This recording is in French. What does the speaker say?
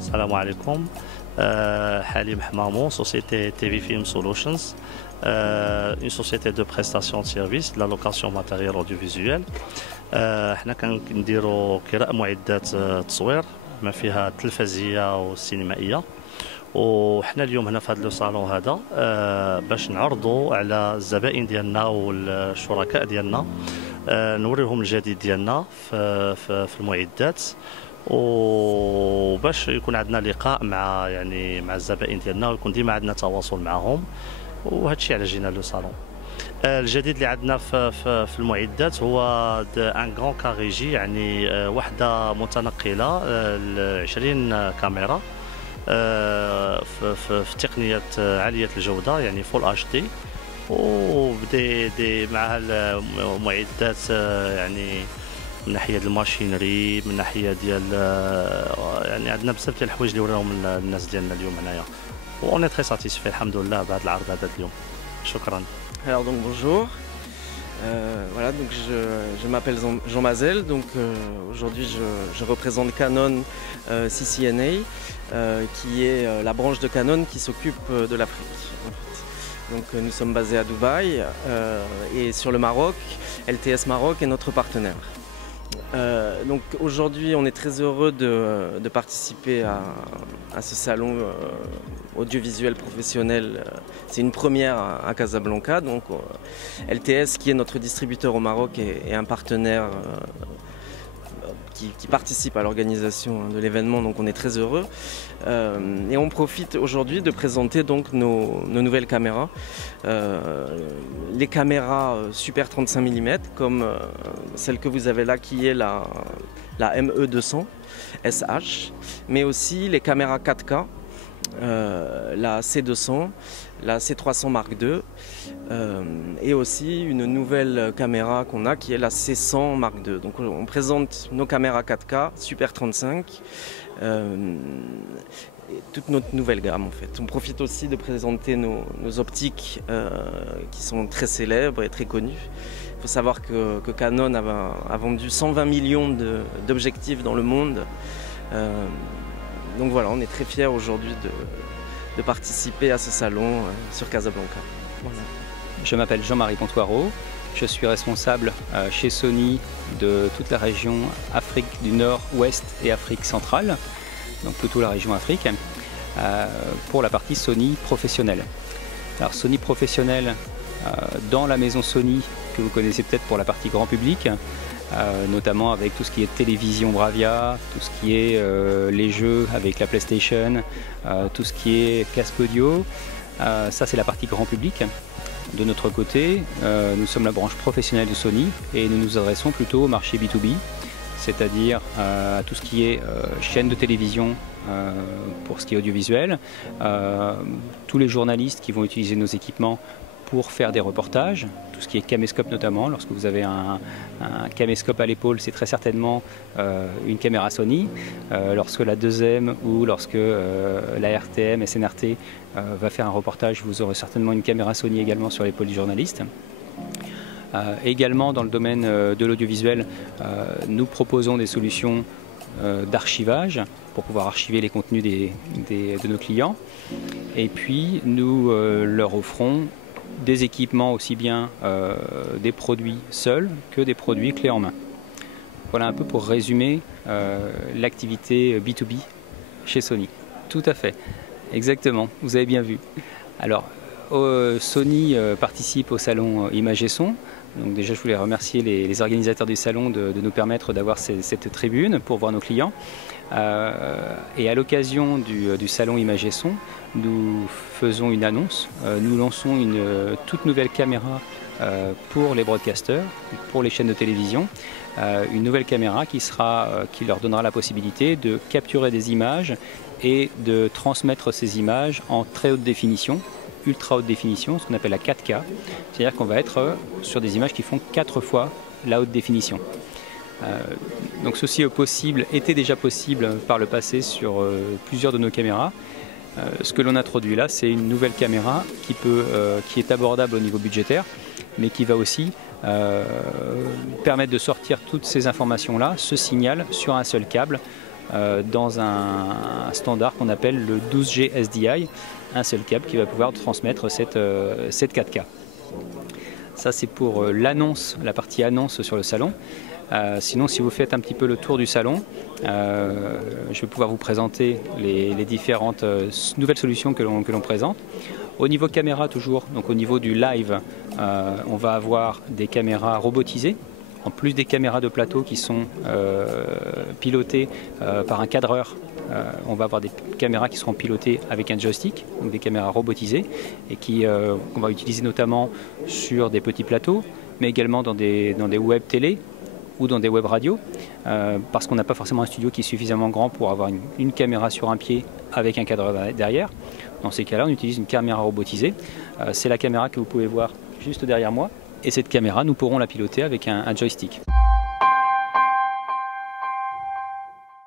Salam alaikum. Halim Hmamou, société TV Film Solutions, une société de prestation de services de la location matériel audiovisuel. احنا كنديروا كراء معدات تصوير ما فيها التلفزية والسينمائية، وحنا اليوم هنا في هذا الصالون هذا باش نعرضوا على الزبائن ديالنا والشركاء ديالنا، نوريهم الجديد ديالنا في المعدات، وباش يكون عندنا لقاء مع الزبائن ديالنا، ويكون ديما عندنا تواصل معهم، وهذا الشيء على جينا لو صالون. الجديد اللي عندنا في المعدات هو ان غران كاريجي، يعني وحده متنقله 20 كاميرا في تقنيه عاليه الجوده، يعني فول اتش دي، وبدي مع المعدات يعني من ناحيه الماشينري، من ناحيه ديال يعني عندنا بزاف ديال الحوايج اللي وراهم الناس ديالنا اليوم هنايا، و اون تري ساتيسفي الحمد لله بهذا العرض هذا اليوم. شكرا. Alors donc bonjour, voilà, donc je m'appelle Jean Mazel, donc aujourd'hui je représente Canon CCNA, qui est la branche de Canon qui s'occupe de l'Afrique. En fait. Donc nous sommes basés à Dubaï et sur le Maroc, LTS Maroc est notre partenaire. Donc aujourd'hui on est très heureux de participer à ce salon audiovisuel professionnel. C'est une première à Casablanca, donc LTS qui est notre distributeur au Maroc est un partenaire qui participe à l'organisation de l'événement, donc on est très heureux. Et on profite aujourd'hui de présenter donc nos nouvelles caméras. Les caméras Super 35 mm comme celle que vous avez là qui est la ME200 SH, mais aussi les caméras 4K, la C200, la C300 Mark II, et aussi une nouvelle caméra qu'on a qui est la C100 Mark II. Donc on présente nos caméras 4K Super 35 et toute notre nouvelle gamme en fait. On profite aussi de présenter nos optiques qui sont très célèbres et très connues. Il faut savoir que Canon a vendu 120 millions d'objectifs dans le monde. Donc voilà, on est très fiers aujourd'hui de participer à ce salon sur Casablanca. Voilà. Je m'appelle Jean-Marie Pontoireau, je suis responsable chez Sony de toute la région Afrique du Nord, Ouest et Afrique centrale, donc plutôt la région Afrique, pour la partie Sony professionnelle. Alors Sony professionnelle dans la maison Sony, que vous connaissez peut-être pour la partie grand public, notamment avec tout ce qui est télévision Bravia, tout ce qui est les jeux avec la PlayStation, tout ce qui est casque audio. Ça c'est la partie grand public. De notre côté, nous sommes la branche professionnelle de Sony et nous nous adressons plutôt au marché B2B, c'est-à-dire à tout ce qui est chaîne de télévision pour ce qui est audiovisuel, tous les journalistes qui vont utiliser nos équipements pour faire des reportages, tout ce qui est caméscope notamment. Lorsque vous avez un caméscope à l'épaule, c'est très certainement une caméra Sony. Lorsque la 2M ou lorsque la RTM, SNRT va faire un reportage, vous aurez certainement une caméra Sony également sur l'épaule du journaliste. Également dans le domaine de l'audiovisuel, nous proposons des solutions d'archivage pour pouvoir archiver les contenus de nos clients. Et puis nous leur offrons des équipements aussi bien des produits seuls que des produits clés en main. Voilà un peu pour résumer l'activité B2B chez Sony. Tout à fait, exactement, vous avez bien vu. Alors Sony participe au salon Image et Son Donc déjà, je voulais remercier les organisateurs du salon de nous permettre d'avoir cette tribune pour voir nos clients. Et à l'occasion du salon Image et Son, nous faisons une annonce. Nous lançons une toute nouvelle caméra pour les broadcasters, pour les chaînes de télévision. Une nouvelle caméra qui leur donnera la possibilité de capturer des images et de transmettre ces images en très haute définition, ultra haute définition, ce qu'on appelle la 4K. C'est-à-dire qu'on va être sur des images qui font 4 fois la haute définition. Donc ceci était déjà possible par le passé sur plusieurs de nos caméras. Ce que l'on introduit là, c'est une nouvelle caméra qui est abordable au niveau budgétaire, mais qui va aussi permettre de sortir toutes ces informations-là, ce signal, sur un seul câble, dans un standard qu'on appelle le 12G SDI, un seul câble qui va pouvoir transmettre cette 4K. Ça, c'est pour l'annonce, la partie annonce sur le salon. Sinon, si vous faites un petit peu le tour du salon, je vais pouvoir vous présenter les différentes nouvelles solutions que l'on présente. Au niveau caméra toujours, donc au niveau du live, on va avoir des caméras robotisées. En plus des caméras de plateau qui sont pilotées par un cadreur, on va avoir des caméras qui seront pilotées avec un joystick, donc des caméras robotisées, et qu'on va utiliser notamment sur des petits plateaux, mais également dans des web télé ou dans des web radios, parce qu'on n'a pas forcément un studio qui est suffisamment grand pour avoir une caméra sur un pied avec un cadreur derrière. Dans ces cas-là, on utilise une caméra robotisée. C'est la caméra que vous pouvez voir juste derrière moi. Et cette caméra, nous pourrons la piloter avec un joystick.